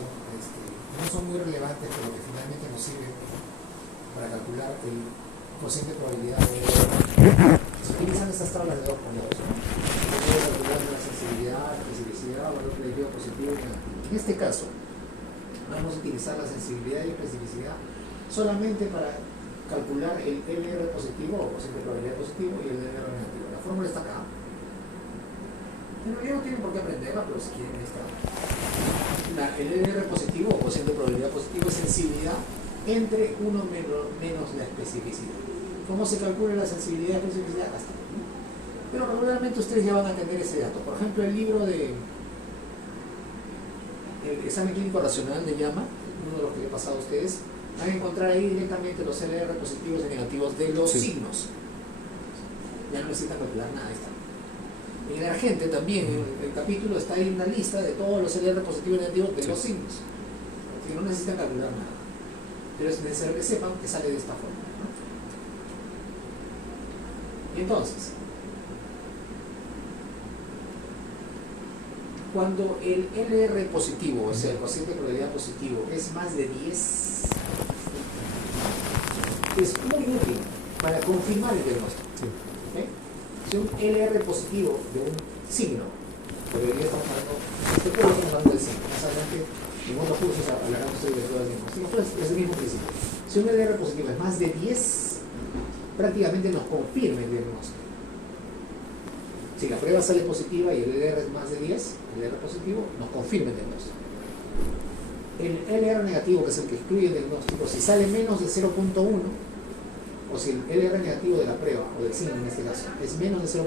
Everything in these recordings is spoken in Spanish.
no son muy relevantes, pero que finalmente nos sirven para calcular el cociente de probabilidad de se utilizan estas tablas de 2 por 2, ¿no? Calcular la sensibilidad, la especificidad, valor predictivo positivo y negativo. En este caso, vamos a utilizar la sensibilidad y especificidad solamente para calcular el LR positivo o cociente de probabilidad positivo y el LR negativo. La fórmula está acá. En realidad no tienen por qué aprenderla, pero si quieren está. El LR positivo o cociente de probabilidad positivo es sensibilidad entre 1 menos la especificidad. ¿Cómo se calcula la sensibilidad y especificidad? Hasta aquí. Pero regularmente ustedes ya van a tener ese dato. Por ejemplo, el libro de el examen clínico racional de Llama, uno de los que le he pasado a ustedes, van a encontrar ahí directamente los LR positivos y negativos de los signos. Ya no necesitan calcular nada. Ahí está. En el Argente también, en el capítulo está ahí una lista de todos los LR positivos y negativos de los signos. Así que no necesitan calcular nada. Pero es necesario que sepan que sale de esta forma, ¿no? Y entonces, cuando el LR positivo, o sea, el cociente de probabilidad positivo, es más de 10, es muy útil para confirmar el diagnóstico. ¿Okay? Si un LR positivo de un signo, por el día estamos hablando, estamos hablando del signo, más adelante en otros cursos hablarán ustedes de todo el diagnóstico, entonces es el mismo principio. Si un LR positivo es más de 10, prácticamente nos confirma el diagnóstico. Si la prueba sale positiva y el LR es más de 10, el LR positivo nos confirma el diagnóstico. El LR negativo, que es el que excluye el diagnóstico, si sale menos de 0.1, o si el LR negativo de la prueba, o del signo en este caso, es menos de 0.1,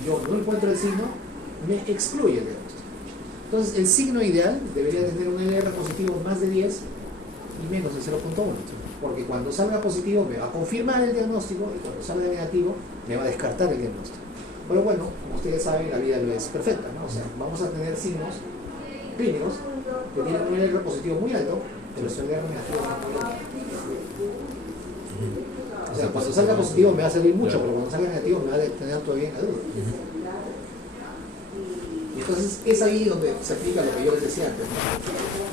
y yo no encuentro el signo, me excluye el diagnóstico. Entonces, el signo ideal debería tener un LR positivo más de 10 y menos de 0.1, porque cuando salga positivo me va a confirmar el diagnóstico y cuando salga negativo me va a descartar el diagnóstico. Pero bueno, como ustedes saben, la vida no es perfecta, ¿no? O sea, vamos a tener signos clínicos que tienen un LR positivo muy alto, pero su LR negativo no es muy alto. O sea, cuando salga positivo me va a servir mucho, pero cuando salga negativo me va a tener todavía en la duda. Y entonces es ahí donde se aplica lo que yo les decía antes, ¿no?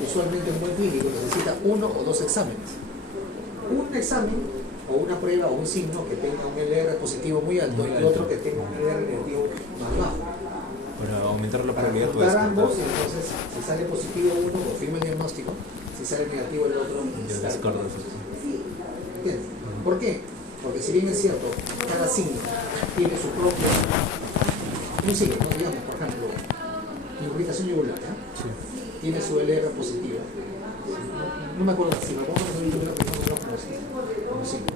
Usualmente un buen clínico necesita 1 o 2 exámenes. Un examen o una prueba o un signo que tenga un LR positivo muy alto y otro que tenga un LR negativo más bajo. Para aumentar la Para probabilidad juntar ambos, y entonces si sale positivo uno, confirma el diagnóstico, si sale negativo el otro, descarta. ¿Entiendes? ¿Por qué? Porque si bien es cierto, cada signo tiene su propio, un signo, ¿no? Digamos, por ejemplo, irritación yugular, ¿eh? Sí. Tiene su LR positivo. No me acuerdo si me pongo en el yugular, pero no lo conozco como signo.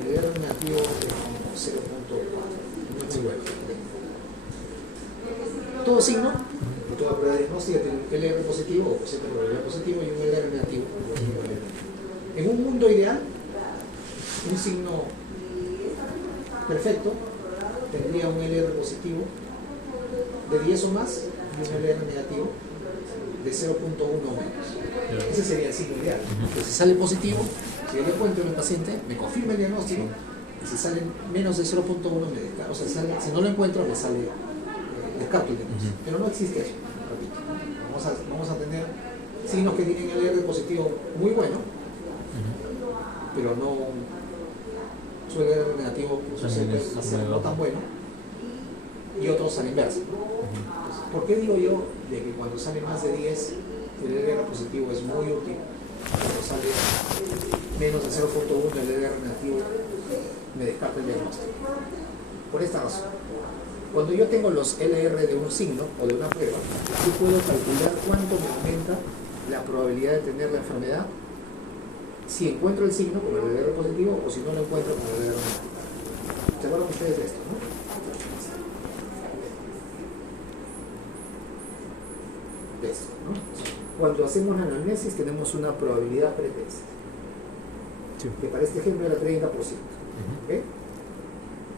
El LR negativo es como 0.4. Todo signo, y toda prueba diagnóstica tiene un LR positivo o cociente de probabilidad positivo y un LR negativo. En un mundo ideal, un signo perfecto tendría un LR positivo de 10 o más y un LR negativo de 0.1 o menos. Ese sería el signo ideal. Entonces, si sale positivo, si yo le encuentro en el paciente, me confirma el diagnóstico, y si sale menos de 0.1 me descarta. O sea, si no lo encuentro, me sale descarto el diagnóstico. Pero no existe eso. Vamos a tener signos que tienen el LR positivo muy bueno, pero no su LR negativo sucede a ser no tan bueno, y otros a la inversa. Entonces, ¿por qué digo yo de que cuando sale más de 10 el LR positivo es muy útil? Cuando sale menos de 0.1 el LR negativo me descarta el diagnóstico. Por esta razón, cuando yo tengo los LR de un signo o de una prueba, yo puedo calcular cuánto me aumenta la probabilidad de tener la enfermedad si encuentro el signo con el LR positivo o si no lo encuentro con el LR negativo. ¿Se acuerdan ustedes de esto, no? De esto, ¿no? Cuando hacemos la anamnesis tenemos una probabilidad pretest, que para este ejemplo era 30%. ¿Okay?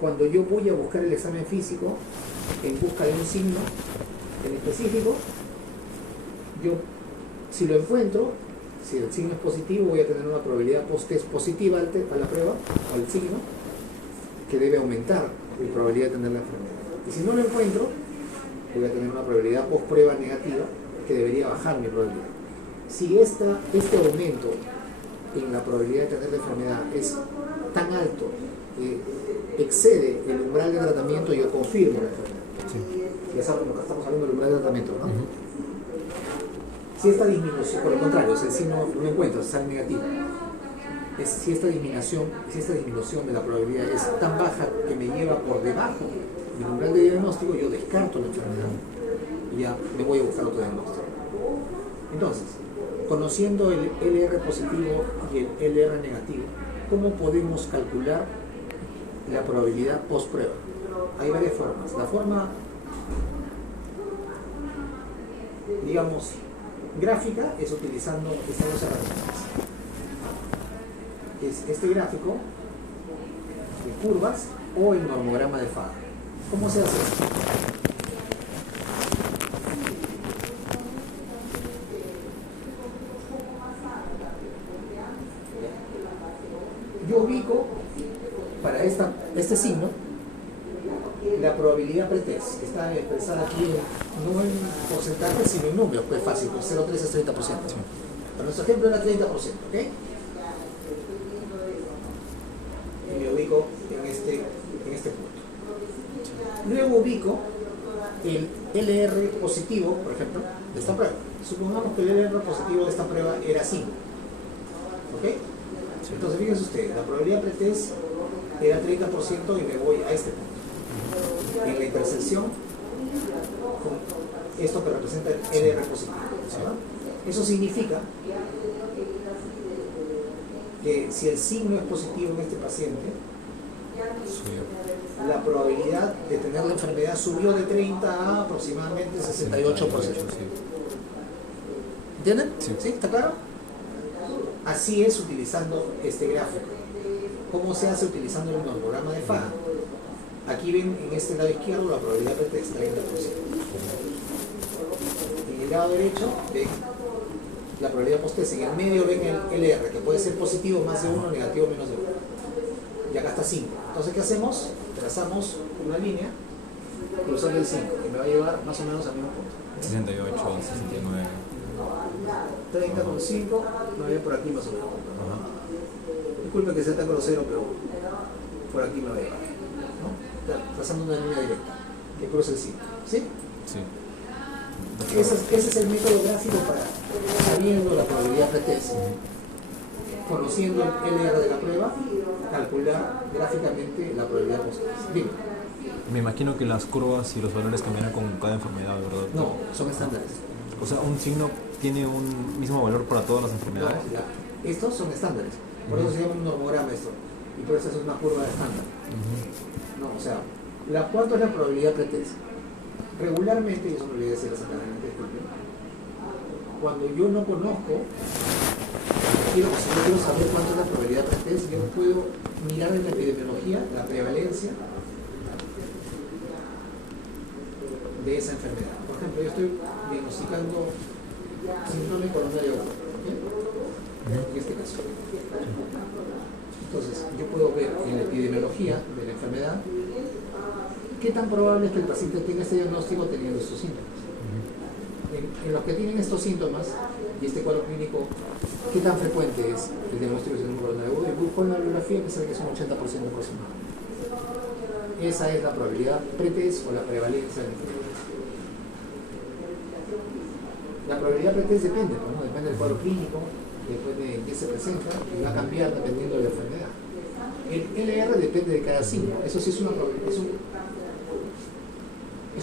Cuando yo voy a buscar el examen físico en busca de un signo en específico, yo, si lo encuentro, si el signo es positivo, voy a tener una probabilidad post-test positiva a la prueba, al signo, que debe aumentar mi probabilidad de tener la enfermedad. Y si no lo encuentro, voy a tener una probabilidad post-prueba negativa, que debería bajar mi probabilidad. Si este aumento en la probabilidad de tener la enfermedad es tan alto, excede el umbral de tratamiento, yo confirmo la enfermedad. Sí. Ya saben lo que estamos hablando del umbral de tratamiento, ¿no? Si esta disminución, por el contrario, si no encuentro, sale negativo. Si esta disminución de la probabilidad es tan baja que me lleva por debajo del umbral de diagnóstico, yo descarto la enfermedad y ya me voy a buscar otro diagnóstico. Entonces, conociendo el LR positivo y el LR negativo, ¿cómo podemos calcular la probabilidad post prueba? Hay varias formas. La forma, digamos, gráfica es utilizando estas dos herramientas. Es este gráfico de curvas o el normograma de Faga. ¿Cómo se hace esto? Yo ubico para este signo la probabilidad pretest, que está expresada aquí no en porcentaje sino en números, pues fácil, pues 0,3 es 30%. Para nuestro ejemplo era 30%, ¿ok? Y me ubico en este punto. Luego ubico el LR positivo, por ejemplo, de esta prueba. Supongamos que el LR positivo de esta prueba era 5. ¿Ok? Entonces fíjense ustedes, la probabilidad pretest era 30% y me voy a este punto. En la intersección con esto que representa el LR positivo. ¿Verdad? Eso significa que si el signo es positivo en este paciente, la probabilidad de tener la enfermedad subió de 30 a aproximadamente 68%. ¿Entienden? Sí. ¿Sí? ¿Está claro? Así es utilizando este gráfico. ¿Cómo se hace utilizando el normograma de Faga? Aquí ven en este lado izquierdo la probabilidad pretest, 30%. En el lado derecho ven la probabilidad post-test. En el medio ven el LR, que puede ser positivo más de 1, negativo menos de 1. Y acá está 5. Entonces, ¿qué hacemos? Trazamos una línea cruzando el 5, que me va a llevar más o menos al mismo punto. 68, 69. 30 con 5, me voy por aquí más o menos. Ajá. Disculpen que sea tan grosero, pero por aquí me voy a llevar, ¿no? Trazando una línea directa que cruza el 5. ¿Sí? Sí. Ese es el método gráfico para, sabiendo la probabilidad pretest, conociendo el LR de la prueba, calcular gráficamente la probabilidad post-test. Dime. Me imagino que las curvas y los valores cambiarán con cada enfermedad, ¿verdad? No, son estándares. O sea, un signo tiene un mismo valor para todas las enfermedades. No, estos son estándares. Por eso se llama un normograma esto. Y por eso es una curva estándar. No, o sea, ¿cuánto es la probabilidad pretest? Regularmente, y eso me olvidé decir exactamente, disculpen, cuando yo no conozco, si yo quiero saber cuánto es la probabilidad pretest, yo puedo mirar en la epidemiología la prevalencia de esa enfermedad. Por ejemplo, yo estoy diagnosticando síndrome coronario agudo, en este caso. Entonces, yo puedo ver en la epidemiología de la enfermedad qué tan probable es que el paciente tenga este diagnóstico teniendo estos síntomas. En los que tienen estos síntomas y este cuadro clínico, ¿qué tan frecuente es el diagnóstico de síndrome coronario agudo? Y busco en la bibliografía que sabe que es un 80% aproximadamente. Esa es la probabilidad pretest o la prevalencia de la enfermedad. La probabilidad pretest depende, ¿no? Depende del cuadro clínico, depende de qué se presenta y va a cambiar dependiendo de la enfermedad. El LR depende de cada signo. Eso sí es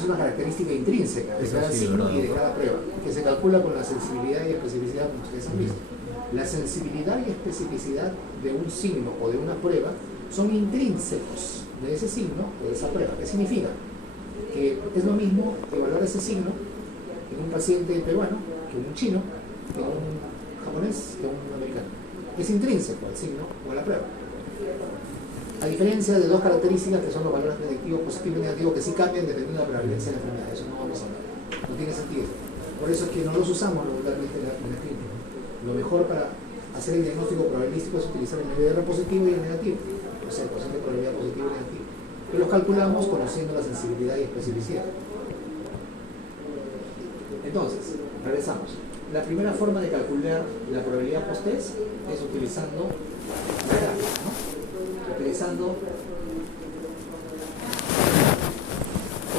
una característica intrínseca de cada signo y de cada prueba, que se calcula con la sensibilidad y especificidad, como ustedes han visto. La sensibilidad y especificidad de un signo o de una prueba son intrínsecos de ese signo o de esa prueba. ¿Qué significa? Que es lo mismo evaluar ese signo en un paciente peruano que en un chino, que en un japonés, que en un americano. Es intrínseco al signo o a la prueba. A diferencia de dos características que son los valores predictivos positivos y negativos que sí cambian dependiendo de la prevalencia de la enfermedad. Eso no vamos a hablar. No tiene sentido. Por eso es que no los usamos regularmente en la clínica. Lo mejor para hacer el diagnóstico probabilístico es utilizar el LR positivo y el negativo. O sea, el cociente de probabilidad positivo y negativo. Que los calculamos conociendo la sensibilidad y especificidad. Entonces, regresamos. La primera forma de calcular la probabilidad post-test es utilizando la gráfica, ¿no? Utilizando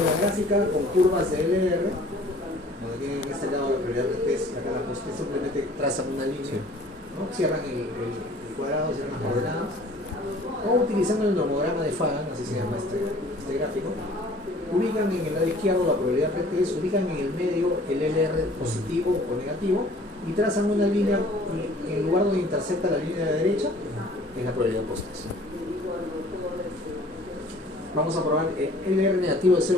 una gráfica con curvas de LR, donde tienen en este lado la probabilidad de test, acá la post-test simplemente trazan una línea, ¿no? Cierran el cuadrado, cierran las coordenadas, o utilizando el nomograma de Fagan, así se llama este gráfico, ubican en el lado izquierdo la probabilidad pretest, ubican en el medio el LR positivo o negativo y trazan una línea y en lugar donde intersecta la línea de la derecha es la probabilidad post-test. Vamos a probar el LR negativo de 0.4.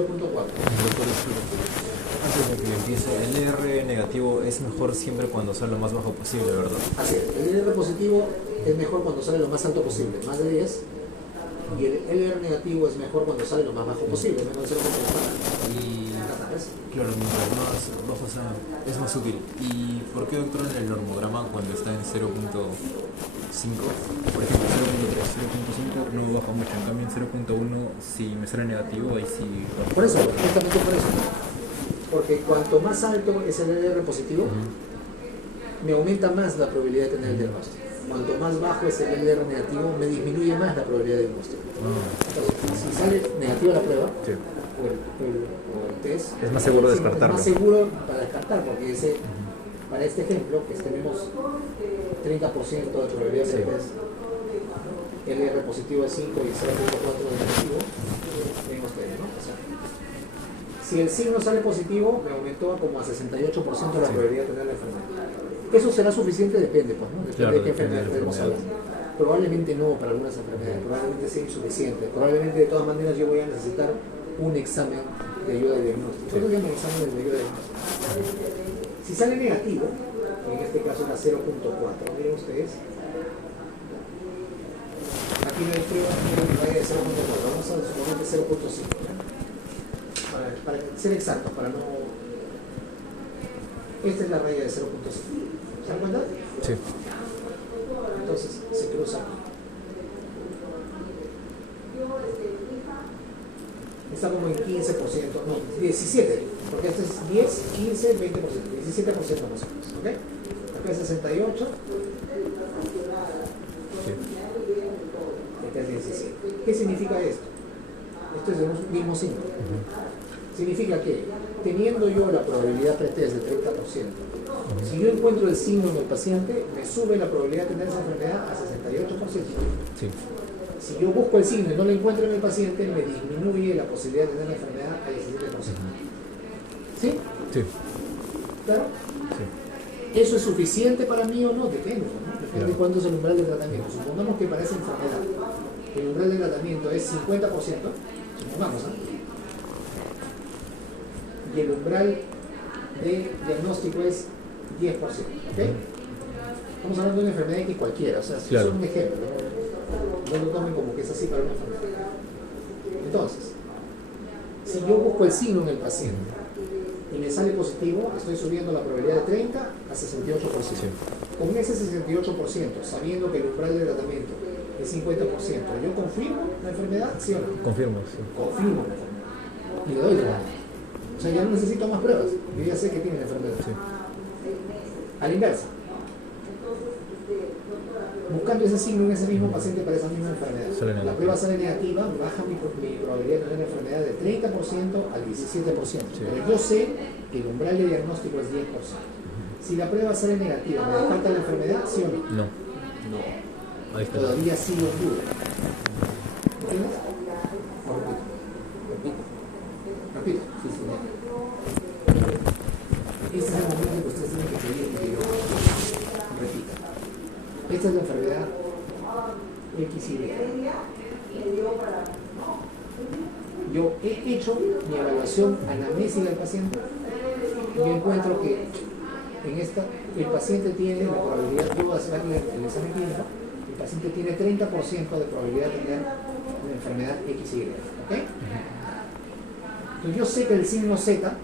Antes de que empiece, el LR negativo es mejor siempre cuando sale lo más bajo posible, ¿verdad? Así es, el LR positivo es mejor cuando sale lo más alto posible, más de 10, y el LR negativo es mejor cuando sale lo más bajo posible, menos de 0.4. Y claro, mientras más bajo sea, es más útil. ¿Y por qué, doctor, en el normograma cuando está en 0.5, por ejemplo 0.3, 0.5 no baja mucho, en cambio en 0.1 si me sale negativo ahí sí baja? Por eso, justamente por eso. Porque cuanto más alto es el LR positivo, me aumenta más la probabilidad de tener el diagnóstico. Cuanto más bajo es el LR negativo, me disminuye más la probabilidad de diagnóstico. Entonces, si sale negativa la prueba, Sí. o el test, Es más seguro descartarlo. es más seguro para descartar, porque para este ejemplo, que tenemos 30% de probabilidad de test, LR positivo es 5 y 0.4 de negativo, ven ustedes, ¿no? O sea, si el signo sale positivo, me aumentó como a 68% la probabilidad de tener la enfermedad. ¿Eso será suficiente? Depende, pues, ¿no? Depende Claro, de qué depende enfermedad de la estemos enfermedad. hablando. Probablemente no para algunas enfermedades, probablemente sea insuficiente. Probablemente de todas maneras yo voy a necesitar un examen de ayuda de diagnóstico. ¿Qué se llama examen de ayuda de diagnóstico? Si sale negativo, en este caso era 0.4, miren ustedes, aquí no hay prueba, quiero que vaya de 0.4, vamos a suponer que 0.5. Para ser exacto, para no... Esta es la raya de 0.5. ¿Se dan cuenta? Sí. Entonces se cruza. Está como en 15%, no, 17, porque este es 10, 15, 20%, 17% más o menos, ¿ok? Acá es 68, acá es 17. ¿Qué significa esto? Esto es de un mismo signo. Significa que, teniendo yo la probabilidad pretest del 30%, si yo encuentro el signo en el paciente, me sube la probabilidad de tener esa enfermedad a 68%. Sí. Si yo busco el signo y no lo encuentro en el paciente, me disminuye la posibilidad de tener la enfermedad a 17%. ¿Sí? Sí. ¿Claro? Sí. ¿Eso es suficiente para mí o no? Depende, ¿no? Depende de Claro. cuánto es el umbral de tratamiento. Supongamos que para esa enfermedad el umbral de tratamiento es 50%, supongamos, ¿no? Y el umbral de diagnóstico es 10%, ¿ok? Estamos hablando de una enfermedad X cualquiera, o sea, Claro. es un ejemplo, no lo tomen como que es así para una enfermedad. Entonces, si yo busco el signo en el paciente y me sale positivo, estoy subiendo la probabilidad de 30 a 68%. Sí. Con ese 68%, sabiendo que el umbral de tratamiento es 50%, ¿yo confirmo la enfermedad? ¿Sí o no? Confirmo, sí. Confirmo la enfermedad. Y le doy tratamiento. O sea, ya no necesito más pruebas. Yo ya sé que tiene la enfermedad. Sí. A la inversa. Buscando ese signo en ese mismo paciente para esa misma enfermedad. Sale La negativa. prueba sale negativa, baja mi probabilidad de tener la enfermedad de 30% al 17%. Sí. Pero yo sé que el umbral de diagnóstico es 10%. Si la prueba sale negativa, ¿me descarta la enfermedad? ¿Sí o no? No. No. Ahí está. Todavía sigo en duda. ¿Entiendes? Repito. Sí, sí, ya. Este es el momento en que ustedes tienen que pedir que yo repita. Esta es la enfermedad XY. Yo he hecho mi evaluación anamnésica del paciente y yo encuentro que en esta el paciente tiene la probabilidad, yo voy a hacer el examen clínico, el paciente tiene 30% de probabilidad de tener la enfermedad XY. ¿Ok? Entonces yo sé que el signo Z, es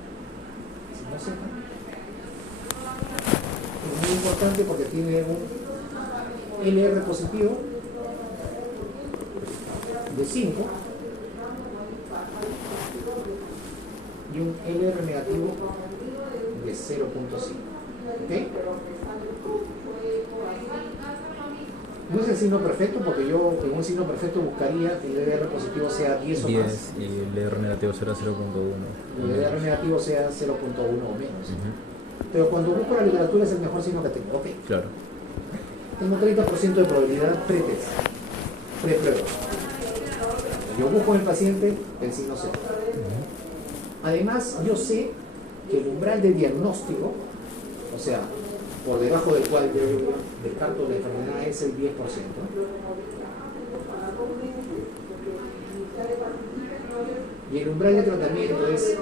muy importante porque tiene un LR positivo de 5 y un LR negativo de es 0.5. ¿Ok? No es el signo perfecto porque yo en un signo perfecto buscaría que el EDR positivo sea 10 o 10 más. y el EDR negativo será 0.1. El EDR negativo sea 0.1 o menos. Pero cuando busco la literatura es el mejor signo que tengo. Ok. Claro. Tengo 30% de probabilidad pre-test, pre-prueba. Yo busco en el paciente el signo Z. Además, yo sé que el umbral de diagnóstico, o sea, por debajo del cual yo descarto la enfermedad, es el 10%. Y el umbral de tratamiento es 50%.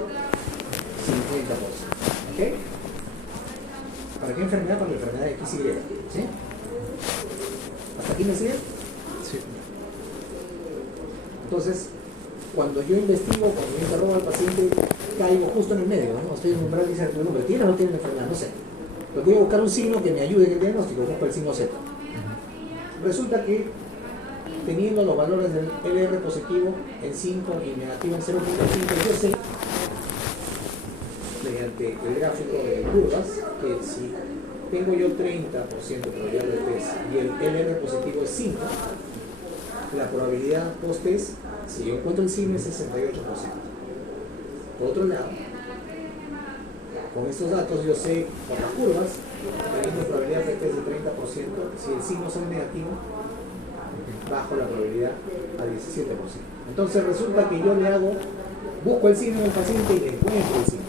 ¿Ok? ¿Para qué enfermedad? Para la enfermedad de XY. ¿Sí? ¿Hasta aquí me siguen? Sí. Entonces, cuando yo investigo, cuando yo interrogo al paciente, caigo justo en el medio, ¿no? Estoy en un umbral y dice, bueno, ¿tiene o no tiene la enfermedad? No sé. Pero voy a buscar un signo que me ayude en el diagnóstico, busco el signo Z. Resulta que, teniendo los valores del LR positivo en 5 y negativo en 0.5, yo sé, mediante el gráfico de curvas, que si tengo yo 30% de probabilidad de test y el LR positivo es 5, la probabilidad post-test, si yo encuentro el signo, es 68%. Por otro lado, con estos datos yo sé, con las curvas, teniendo probabilidad de test de 30%, si el signo sale negativo, bajo la probabilidad a 17%. Entonces resulta que yo le hago, busco el signo del paciente y le encuentro el signo.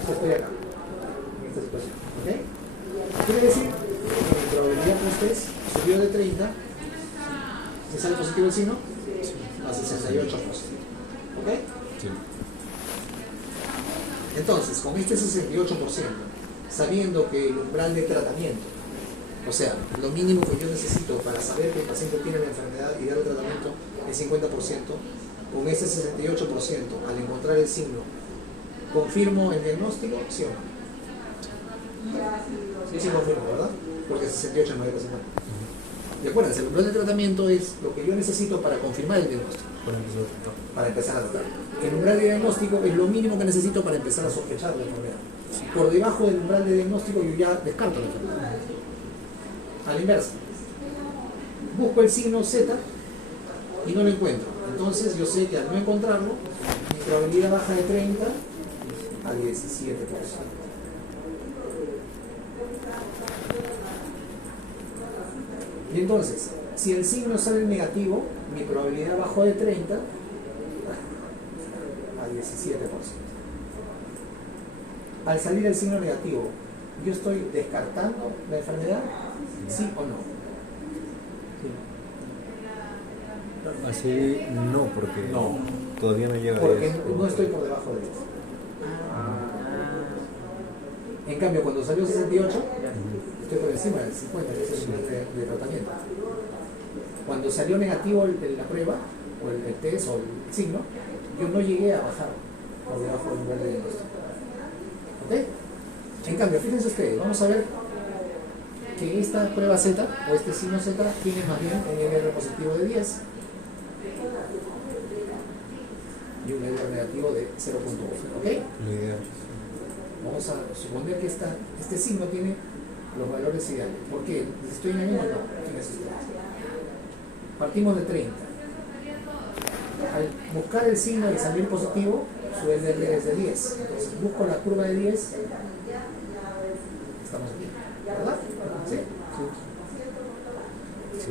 Entonces estoy acá, en esta situación. ¿Ok? Quiere decir que mi probabilidad post-test subió de 30, si sale positivo el signo, a 68%. ¿Ok? Sí. Entonces, con este 68%, sabiendo que el umbral de tratamiento, o sea, lo mínimo que yo necesito para saber que el paciente tiene la enfermedad y dar el tratamiento es 50%, con ese 68%, al encontrar el signo, ¿confirmo el diagnóstico? ¿Sí o no? Sí, confirmo, ¿verdad? Porque 68 no hay que hacer. Y acuérdense, el umbral de tratamiento es lo que yo necesito para confirmar el diagnóstico, para empezar a tratar. El umbral de diagnóstico es lo mínimo que necesito para empezar a sospechar la enfermedad. Por debajo del umbral de diagnóstico yo ya descarto la enfermedad. A la inversa, busco el signo Z y no lo encuentro. Entonces yo sé que al no encontrarlo, mi probabilidad baja de 30 a 17%. Y entonces, si el signo sale negativo, mi probabilidad bajó de 30 a 17%. Al salir el signo negativo, ¿yo estoy descartando la enfermedad? ¿Sí o no? Así no, porque No. todavía no llega a Porque 10. no estoy por debajo de 10. En cambio, cuando salió 68, estoy por encima del 50, que es el nivel de tratamiento. Cuando salió negativo la prueba, o el test, o el signo, yo no llegué a bajar por debajo del nivel de diagnóstico. ¿Ok? En cambio, fíjense ustedes, vamos a ver que esta prueba Z, o este signo Z, tiene más bien un LR positivo de 10 y un LR negativo de 0.1. ¿Ok? Lo ideal. Vamos a suponer que este signo tiene los valores ideales. ¿Por qué? ¿Estoy engañando? No. Fíjense ustedes. Partimos de 30. Al buscar el signo y salir positivo, su LR es de 10. Entonces busco la curva de 10. Estamos aquí. ¿Verdad? ¿Sí? Sí.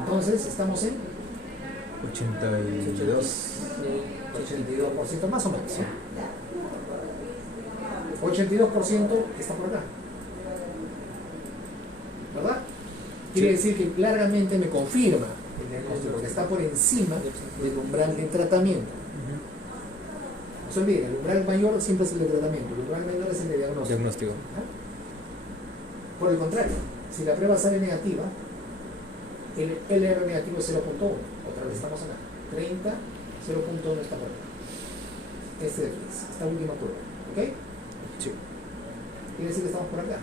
Entonces estamos en 82. 82% más o menos. ¿Sí? 82% está por acá. ¿Verdad? Quiere decir que largamente me confirma el diagnóstico, que está por encima del umbral de tratamiento. No se olviden, el umbral mayor siempre es el de tratamiento, el umbral menor es el de diagnóstico. ¿Ah? Por el contrario, si la prueba sale negativa, el LR negativo es 0.1. Otra vez estamos acá. 30, 0.1 está por acá. Este de aquí, esta última curva. ¿Ok? Sí. Quiere decir que estamos por acá.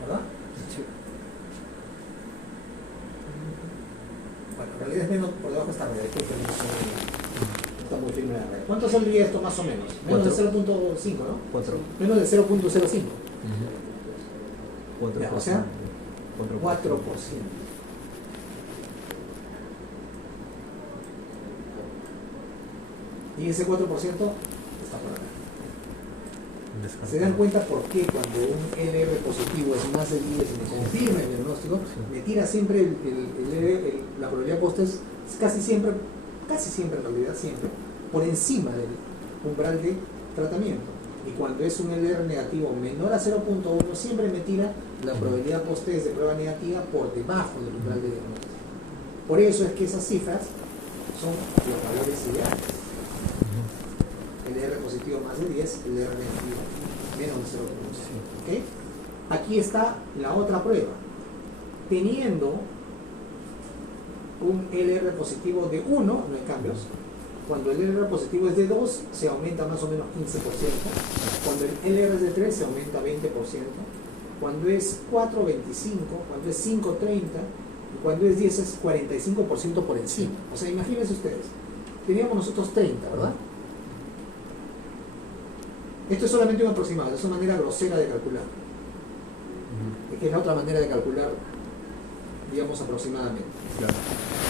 ¿Verdad? Sí. Bueno, en realidad es menos, por debajo está, después tenemos Está muy firme la regla. ¿Cuánto saldría esto más o menos? Menos de 0.5, ¿no? 4. Menos de 0.05. 4%. Ya, o sea, 4%. Y ese 4% está por acá. ¿Se dan cuenta por qué cuando un LR positivo es más de 10 y me confirma el diagnóstico, me tira siempre la probabilidad postes casi siempre en realidad siempre, por encima del umbral de tratamiento? Y cuando es un LR negativo menor a 0.1, siempre me tira la probabilidad post-test de prueba negativa por debajo del umbral de diagnóstico. Por eso es que esas cifras son los valores ideales. LR positivo más de 10, LR negativo menos de 0.1. ¿Okay? Aquí está la otra prueba. Teniendo un LR positivo de 1, no hay cambios. Cuando el LR positivo es de 2, se aumenta más o menos 15%. Cuando el LR es de 3, se aumenta 20%. Cuando es 4, 25. Cuando es 5, 30. Y cuando es 10, es 45% por encima. O sea, imagínense ustedes. Teníamos nosotros 30, ¿verdad? Esto es solamente un aproximado, es una manera grosera de calcular. Es que es la otra manera de calcular, digamos, aproximadamente. Claro.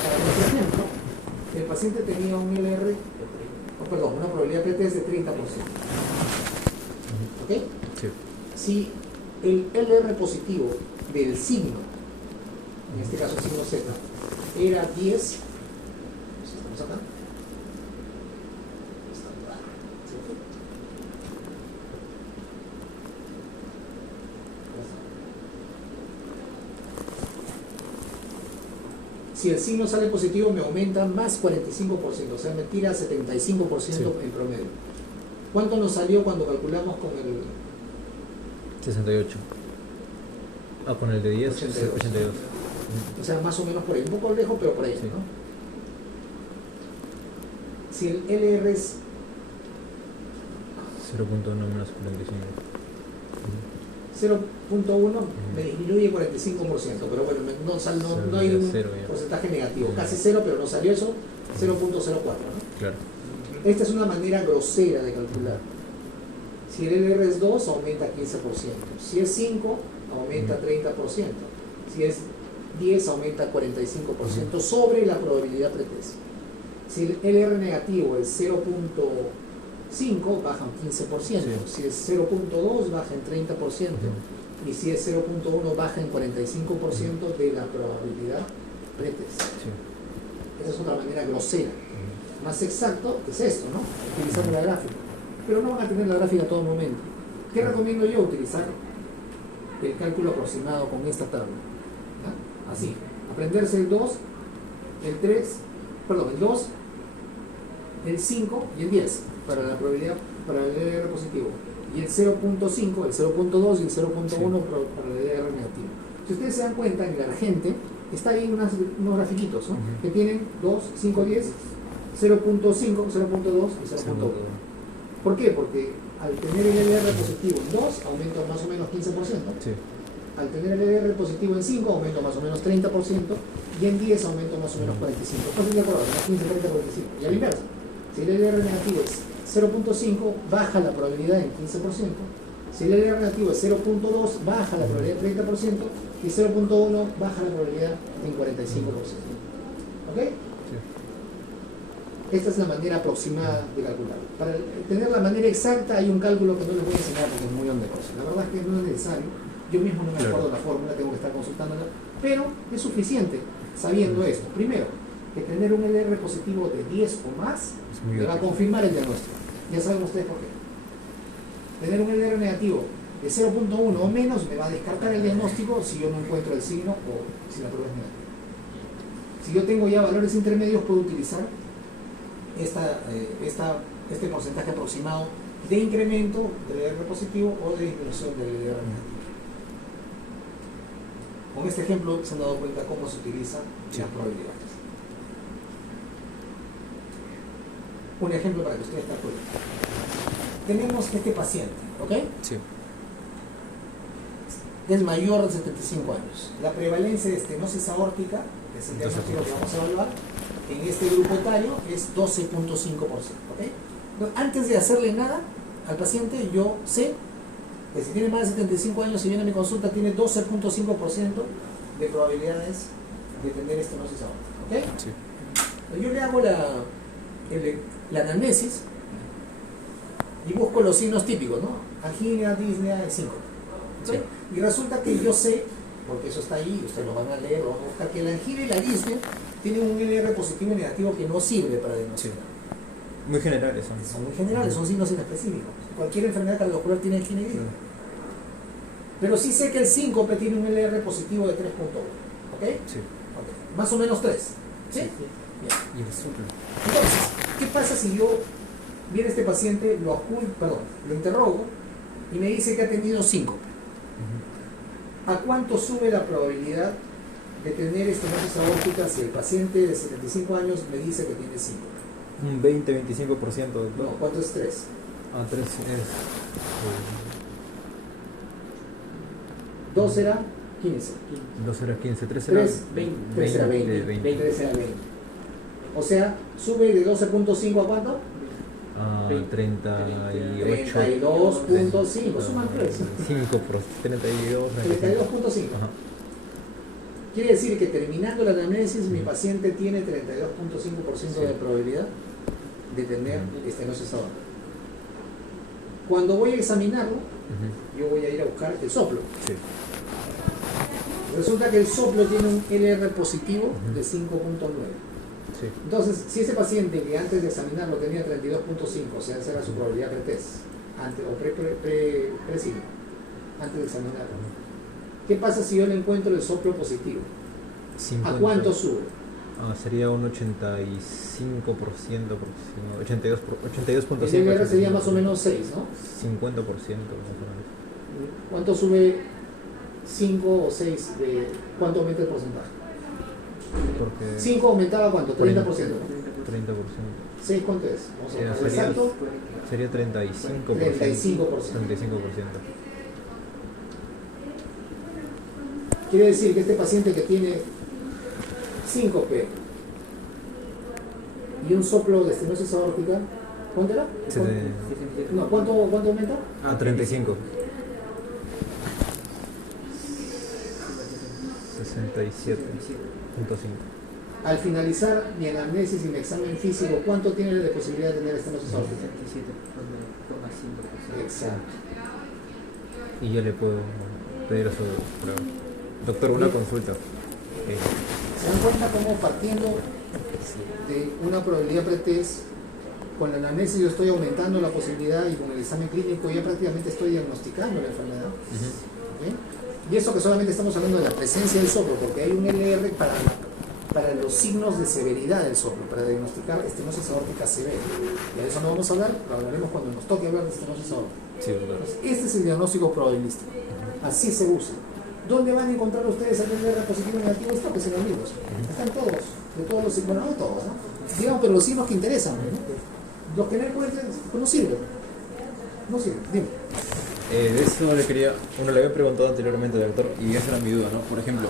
Para nuestro ejemplo, el paciente tenía un LR, una probabilidad pretest de 30%. ¿Ok? Sí. Si el LR positivo del signo, en este caso el signo Z, era 10, estamos acá. Si el signo sale positivo, me aumenta más 45%, o sea, me tira 75% en promedio. ¿Cuánto nos salió cuando calculamos con el 68? Ah, con el de 10, 82. O sea, más o menos por ahí, un poco lejos, pero por ahí, Sí. ¿no? Si el LR es 0.1 menos 45. 0.1, me disminuye 45%, pero bueno, no hay un porcentaje negativo, casi cero, pero no salió eso, 0.04, ¿no? Claro. Esta es una manera grosera de calcular. Si el LR es 2, aumenta 15%. Si es 5, aumenta 30%. Si es 10, aumenta 45% sobre la probabilidad pretest. Si el LR negativo es 0.5, baja un 15%. Si es 0.2, baja en 30%. Y si es 0.1, baja en 45% de la probabilidad pretest. Esa es otra manera grosera. Más exacto es esto, ¿no? Utilizando la gráfica. Pero no van a tener la gráfica a todo momento. ¿Qué recomiendo yo? Utilizar el cálculo aproximado con esta tabla. ¿Ya? Así. Aprenderse el 2, el 3, perdón, el 2, el 5 y el 10 para la probabilidad, para el LR positivo. Y el 0.5, el 0.2 y el 0.1 para el LR negativo. Si ustedes se dan cuenta, en la gente está ahí unos grafiquitos, ¿no? Que tienen 2, 5, 10, 0.5, 0.2 y 0.1. ¿Por qué? Porque al tener el LR positivo en 2, aumenta más o menos 15%. Sí. Al tener el LR positivo en 5, aumento más o menos 30%. Y en 10, aumento más o menos 45%. Entonces, de acuerdo, 15, 30, 45%. Y al inverso, si el LR negativo es 0.5, baja la probabilidad en 15%. Si el LR negativo es 0.2, baja la probabilidad en 30%. Y 0.1, baja la probabilidad en 45%. ¿Ok? Esta es la manera aproximada de calcular. Para tener la manera exacta hay un cálculo que no les voy a enseñar porque es muy onderoso. La verdad es que no es necesario. Yo mismo no me acuerdo la fórmula, tengo que estar consultándola. Pero es suficiente sabiendo esto. Primero, que tener un LR positivo de 10 o más me va a confirmar el diagnóstico. Ya saben ustedes por qué. Tener un LR negativo de 0.1 o menos me va a descartar el diagnóstico si yo no encuentro el signo o si la prueba es negativa. Si yo tengo ya valores intermedios, puedo utilizar este porcentaje aproximado de incremento del LR positivo o de disminución del LR negativo. Con este ejemplo se han dado cuenta cómo se utilizan las probabilidades. Un ejemplo para que ustedes calculen. Tenemos este paciente, ¿ok? Sí. Es mayor de 75 años. La prevalencia de estenosis aórtica, que es el diagnóstico que vamos a evaluar, en este grupo etario es 12.5%. ¿Ok? Entonces, antes de hacerle nada al paciente, yo sé que si tiene más de 75 años y viene a mi consulta, tiene 12.5% de probabilidades de tener estenosis aórtica. ¿Ok? Sí. Yo le hago la anamnesis y busco los signos típicos, ¿no? Angina, disnea, síncope. ¿Okay? Sí. Y resulta que yo sé, porque eso está ahí, ustedes lo van a leer, lo van a buscar, que la angina y la disnea tienen un LR positivo y negativo que no sirve para diagnosticar. Muy generales son. Son muy generales, son signos inespecíficos. Cualquier enfermedad cardiovascular tiene angina y disnea. Pero sí sé que el síncope tiene un LR positivo de 3.1. ¿Ok? Sí. Okay. Más o menos 3. ¿Sí? Sí. Bien. Y el soplo. Entonces, ¿qué pasa si yo viene este paciente, lo interrogo y me dice que ha tenido síncope? ¿A cuánto sube la probabilidad de tener estenosis aórtica si el paciente de 75 años me dice que tiene síncope? Un 20-25%. No, ¿cuánto es 3? Ah, 3 es. 2 era 15. 2 era 15, 3 era 3 era 20. 3 era 20. O sea, sube de 12.5 a cuánto? a 38. 32.5. Suman 3. 5 por 32. 32.5. Ajá. Quiere decir que terminando la anamnesis, mi paciente tiene 32.5% de probabilidad de tener estenosis aórtica. Cuando voy a examinarlo, yo voy a ir a buscar el soplo. Sí. Resulta que el soplo tiene un LR positivo de 5.9. Sí. Entonces, si ese paciente que antes de examinarlo tenía 32.5, o sea, esa era su probabilidad pretest, antes de examinarlo. ¿Qué pasa si yo le encuentro el soplo positivo? 50. ¿A cuánto sube? Sería un 85%, 82.5. El LR sería más o menos 6, ¿no? 50% más o menos. ¿Cuánto sube 5 o 6 de cuánto aumenta el porcentaje? Porque 5 aumentaba cuánto? 30%. 30%. 6 cuánto es? Vamos a ver. Exacto. Sería 35%. 35%. 35%. Quiere decir que este paciente que tiene síncope y un soplo de estenosis aórtica, ¿cuánto era? No, ¿cuánto aumenta? 35. 67.5. Al finalizar mi anamnesis y mi examen físico, ¿cuánto tiene de posibilidad de tener estenosis aórtica? 77,5%. Exacto. Y yo le puedo pedir a su prueba. Doctor, una consulta. ¿Se dan cuenta cómo partiendo de una probabilidad pretest, con la anamnesis yo estoy aumentando la posibilidad y con el examen clínico ya prácticamente estoy diagnosticando la enfermedad? ¿Okay? Y eso que solamente estamos hablando de la presencia del soplo, porque hay un LR para los signos de severidad del soplo, para diagnosticar estenosis aórtica severa. Y de eso no vamos a hablar, lo hablaremos cuando nos toque hablar de estenosis aórtica. Sí, doctor. Entonces, este es el diagnóstico probabilístico. Así se usa. ¿Dónde van a encontrar ustedes el LR positivo y negativo? Esto que en los libros. Están todos, de todos los signos, bueno, no todos, ¿no? Digamos, pero los signos que interesan, ¿no? Los que no sirven. No sirven, dime. De eso le había preguntado anteriormente, doctor, y esa era mi duda, ¿no? Por ejemplo,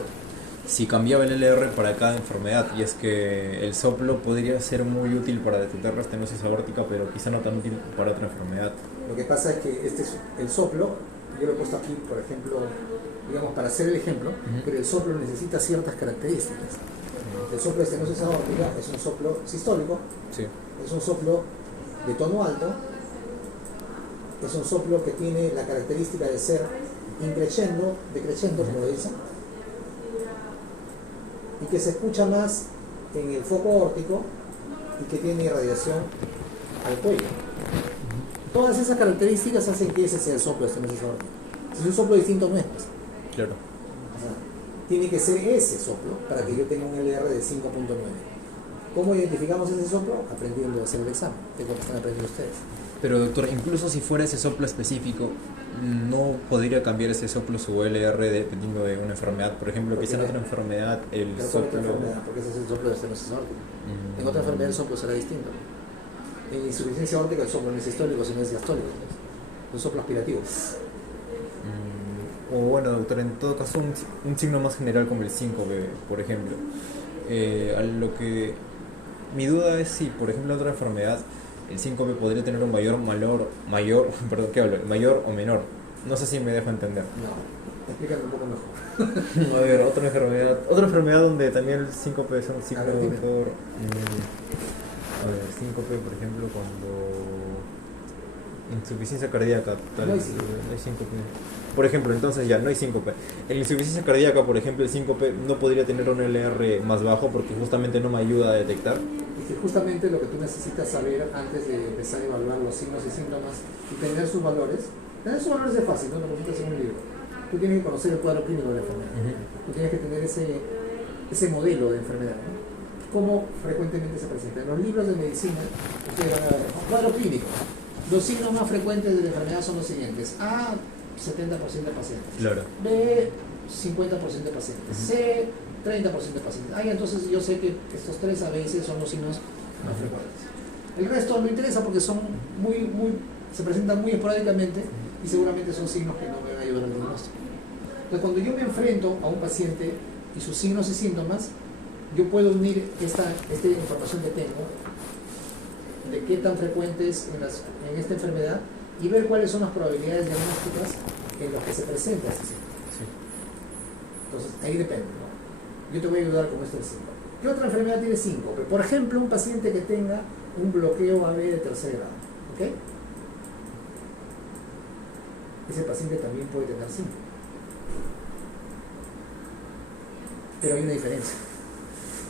si cambiaba el LR para cada enfermedad, y es que el soplo podría ser muy útil para detectar la estenosis aórtica, pero quizá no tan útil para otra enfermedad. Lo que pasa es que este es el soplo, yo lo he puesto aquí, por ejemplo, digamos, para hacer el ejemplo, pero el soplo necesita ciertas características. El soplo de estenosis aórtica es un soplo sistólico, Sí. es un soplo de tono alto, es un soplo que tiene la característica de ser increciendo, decreciendo, como dicen, y que se escucha más en el foco aórtico y que tiene irradiación al cuello. Todas esas características hacen que ese sea el soplo de estenosis aórtica. Si es un soplo distinto, no es. Pues. Claro. O sea, tiene que ser ese soplo para que yo tenga un LR de 5.9. ¿Cómo identificamos ese soplo? Aprendiendo a hacer el examen, que es lo que están aprendiendo ustedes. Pero doctor, incluso si fuera ese soplo específico, ¿no podría cambiar ese soplo su LR dependiendo de una enfermedad? Por ejemplo, quizá en otra enfermedad el Pero soplo... otra enfermedad, porque ese es el soplo de estenosis aórtica. En otra enfermedad el soplo será distinto. En insuficiencia aórtica el soplo no es sistólico, sino es diastólico. Es un soplo aspirativo. O bueno, doctor, en todo caso un signo más general como el síncope, por ejemplo. A lo que Mi duda es si, por ejemplo, en otra enfermedad, el síncope podría tener un mayor, ¿qué hablo? Mayor o menor. No sé si me dejo entender. No, explícame un poco mejor. A ver, otra enfermedad donde también el síncope es un signo A ver, dime. por... a ver, síncope, por ejemplo, cuando... Insuficiencia cardíaca, tal, No hay no síncope. hay síncope. Por ejemplo, entonces ya no hay síncope. En la insuficiencia cardíaca, por ejemplo, el síncope no podría tener un LR más bajo porque justamente no me ayuda a detectar. Y que justamente lo que tú necesitas saber antes de empezar a evaluar los signos y síntomas y tener sus valores es fácil, ¿no? Lo consultas en un libro. Tú tienes que conocer el cuadro clínico de la enfermedad. Tú tienes que tener ese modelo de enfermedad, ¿no? Cómo frecuentemente se presenta. En los libros de medicina, ustedes van a ver, cuadro clínico. Los signos más frecuentes de la enfermedad son los siguientes. A, 70% de pacientes. Claro. B, 50% de pacientes. C, 30% de pacientes. Entonces yo sé que estos 3 A, B y C son los signos más frecuentes. El resto no interesa porque son se presentan muy esporádicamente y seguramente son signos que no me van a ayudar al diagnóstico. Entonces cuando yo me enfrento a un paciente y sus signos y síntomas, yo puedo unir esta información que tengo de qué tan frecuentes en esta enfermedad y ver cuáles son las probabilidades diagnósticas en las que se presenta este síntoma. Sí. Entonces, ahí depende, ¿no? Yo te voy a ayudar con este síntoma. ¿Qué otra enfermedad tiene síncope? Por ejemplo, un paciente que tenga un bloqueo AB de tercer grado, ¿ok? Ese paciente también puede tener síncope. Pero hay una diferencia.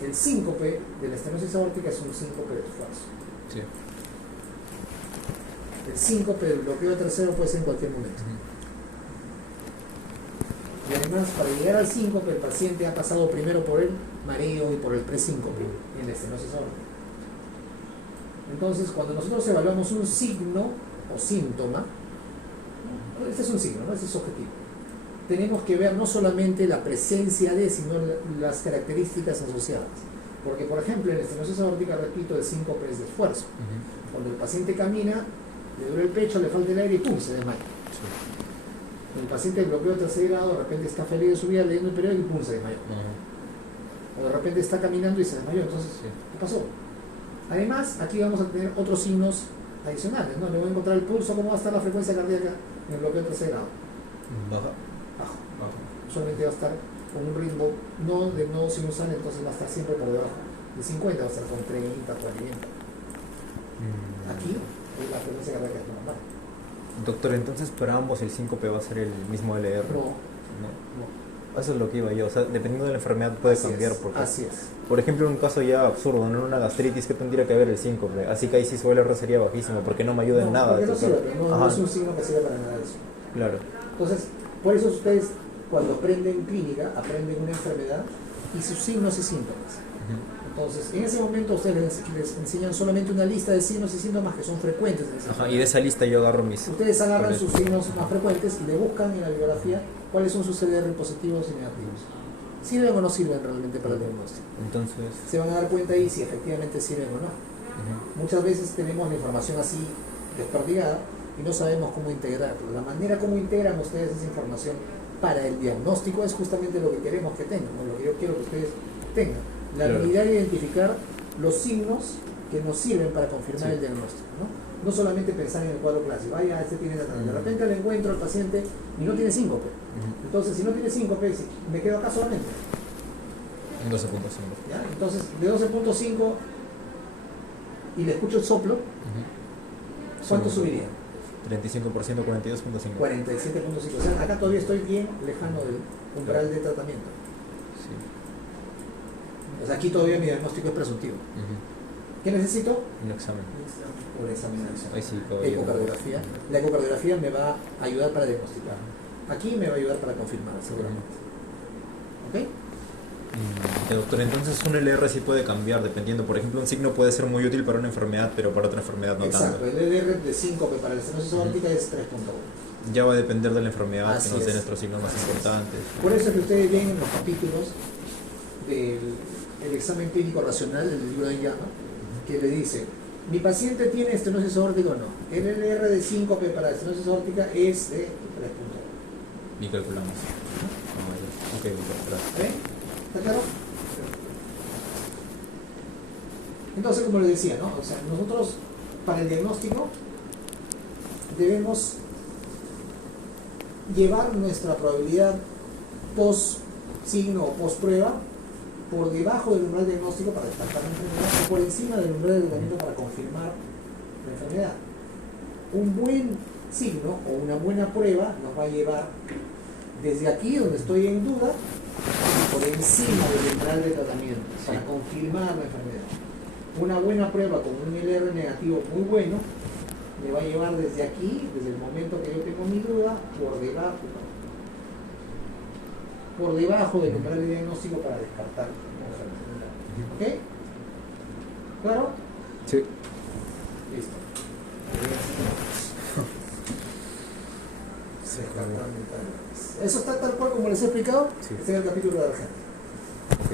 El síncope de la estenosis aórtica es un síncope de esfuerzo. Sí. El síncope del bloqueo tercero puede ser en cualquier momento. Y además, para llegar al síncope, el paciente ha pasado primero por el mareo y por el presíncope en la estenosis aórtica. Entonces, cuando nosotros evaluamos un signo o síntoma, este es un signo, ¿no? Este es objetivo. Tenemos que ver no solamente la presencia de, sino las características asociadas. Porque, por ejemplo, en la estenosis aórtica, repito, el síncope es de esfuerzo. Cuando el paciente camina, le duele el pecho, le falta el aire y ¡pum!, se desmaya. Sí. El paciente de bloqueo de tercer grado, de repente está feliz de su vida leyendo el periódico y ¡pum!, se desmayó. O de repente está caminando y se desmayó. Entonces, sí, ¿qué pasó? Además, aquí vamos a tener otros signos adicionales, ¿no? Le voy a encontrar el pulso, cómo va a estar la frecuencia cardíaca en el bloqueo de tercer grado. Baja. Bajo. Solamente va a estar con un ritmo no de nodo sinusal, entonces va a estar siempre por debajo de 50, va a estar con 30, 40. Aquí la frecuencia cardíaca es normal. Doctor, entonces para ambos el síncope va a ser el mismo LR. No. Eso es lo que iba yo, o sea, dependiendo de la enfermedad puede cambiar. Así es. Por ejemplo, en un caso ya absurdo, no en una gastritis, ¿qué tendría que haber el síncope? Así que ahí sí su LR sería bajísimo, porque no me ayuda en nada. Porque no sirve, no es un signo que sirve para nada de eso. Claro. Entonces, por eso ustedes cuando aprenden clínica, aprenden una enfermedad y sus signos y síntomas. Entonces, en ese momento ustedes les enseñan solamente una lista de signos y síntomas que son frecuentes en ese momento. Y de esa lista yo agarro mis... Ustedes agarran sus signos más frecuentes y le buscan en la bibliografía cuáles son sus LR positivos y negativos. ¿Sirven o no sirven realmente para el diagnóstico? Entonces... Se van a dar cuenta ahí si efectivamente sirven o no. Muchas veces tenemos la información así desperdigada y no sabemos cómo integrarla. La manera como integran ustedes esa información para el diagnóstico es justamente lo que queremos que tengan, o lo que yo quiero que ustedes tengan. La habilidad de identificar los signos que nos sirven para confirmar el diagnóstico, ¿no? No solamente pensar en el cuadro clásico, este tiene de repente le encuentro al paciente y no tiene síncope. Entonces, si no tiene síncope, me quedo acá solamente. En 12.5. Entonces, de 12.5 y le escucho el soplo, ¿cuánto subiría? 35%, 42.5. 47.5. O sea, acá todavía estoy bien lejano del umbral de tratamiento. Sí. O sea, aquí todavía mi diagnóstico es presuntivo. ¿Qué necesito? Un examen. Un examinación. Ahí sí, Ecocardiografía. La ecocardiografía me va a ayudar para diagnosticar. Aquí me va a ayudar para confirmar, seguramente. ¿Ok? Doctor, entonces un LR sí puede cambiar dependiendo. Por ejemplo, un signo puede ser muy útil para una enfermedad, pero para otra enfermedad no Exacto, tanto. el LR de síncope para la estenosis aórtica es 3.1. Ya va a depender de la enfermedad, Así que nos dé es. nuestros signos más importantes. Por eso es que ustedes ven en los capítulos del examen clínico racional del libro de Llama, que le dice, ¿mi paciente tiene estenosis aórtica o no? El LR de síncope para la estenosis aórtica es de 3.1. Y calculamos. Ok, doctor, gracias. ¿Está claro? Entonces, como les decía, ¿no? O sea, nosotros para el diagnóstico debemos llevar nuestra probabilidad post signo o post prueba por debajo del umbral diagnóstico para descartar la enfermedad o por encima del umbral de tratamiento para confirmar la enfermedad. Un buen signo o una buena prueba nos va a llevar desde aquí donde estoy en duda por encima del umbral de tratamiento para confirmar la enfermedad. Una buena prueba con un LR negativo muy bueno me va a llevar desde aquí, desde el momento que yo tengo mi duda, por debajo del umbral de diagnóstico para descartar la enfermedad. ¿Ok? ¿Claro? Sí. Listo. Eso está tal cual como les he explicado. Sí. Este es el capítulo de Argel. Ok.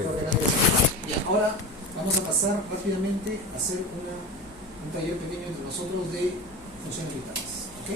Bien, ahora vamos a pasar rápidamente a hacer un taller pequeño entre nosotros de funciones vitales. ¿Ok?